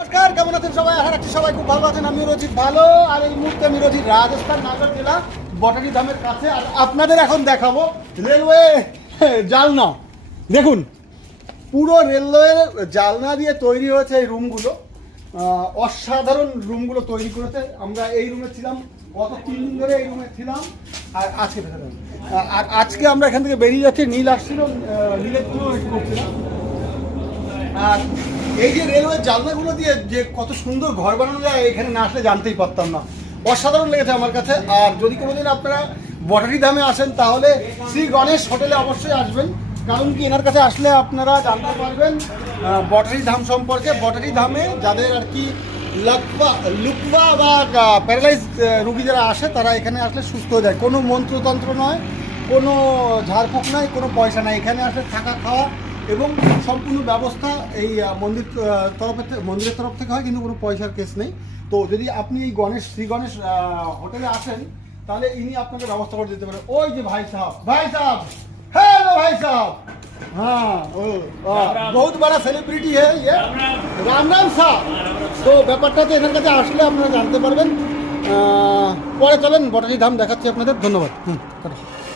নমস্কার, কেমন আছেন সবাই? আশা রাখছি সবাই খুব ভালো আছেন। আমি রোজিত ভালো। আর এই মুহূর্তে আমি রোজিত রাজস্থান নাগর জেলা বটানি ধামের কাছে। আর আপনাদের এখন দেখাবো রেলওয়ে জালনা। দেখুন, পুরো রেলওয়ে জালনা দিয়ে তৈরি হয়েছে এই রুমগুলো। অসাধারণ রুমগুলো তৈরি করেছে। আমরা এই রুমে ছিলাম, গত তিন দিন ধরে এই রুমে ছিলাম। আর আজকে। আর আজকে আমরা এখান থেকে বেরিয়ে যাচ্ছি। নীল আসছিল নীলের ওয়েট করছিলাম আর এই যে রেলওয়ে জানলাগুলো দিয়ে যে কত সুন্দর ঘর বানানো যায়, এখানে না আসলে জানতেই পারতাম না। অসাধারণ লেগেছে আমার কাছে। আর যদি কোনোদিন আপনারা বটারি ধামে আসেন, তাহলে শ্রী গণেশ হোটেলে অবশ্যই আসবেন। কারণ কি, এনার কাছে আসলে আপনারা জানতে পারবেন বটারি ধাম সম্পর্কে। বটারি ধামে যাদের আর কি লকবা লুকবা বা প্যারালাইজ রুগী যারা আসে, তারা এখানে আসলে সুস্থ হয়ে যায়। কোনো মন্ত্রতন্ত্র নয়, কোনো ঝাড়ফুঁক নয় কোনো পয়সা নাই। এখানে আসলে থাকা খাওয়া এবং সম্পূর্ণ ব্যবস্থা এই আহ, মন্দির আহ, তরফের থেকে মন্দিরের তরফ থেকে হয় কিন্তু কোনো পয়সার কেস নেই তো যদি আপনি এই গণেশ শ্রী গণেশ আহ, হোটেলে আসেন তাহলে ইনি আপনাকে ব্যবস্থা করে দিতে পারেন ওই যে ভাই সাহেব ভাই সাহেব হ্যালো ভাই সাহেব हाँ ओ आ, बहुत बड़ा सेलिब्रिटी है ये রাম রাম সাহ তো ব্যাপারটা তো এখান কাছে আসলে আপনারা জানতে পারবেন আহ, পরে চলেন বটানি ধাম দেখাচ্ছি আপনাদের ধন্যবাদ হুম টাটা।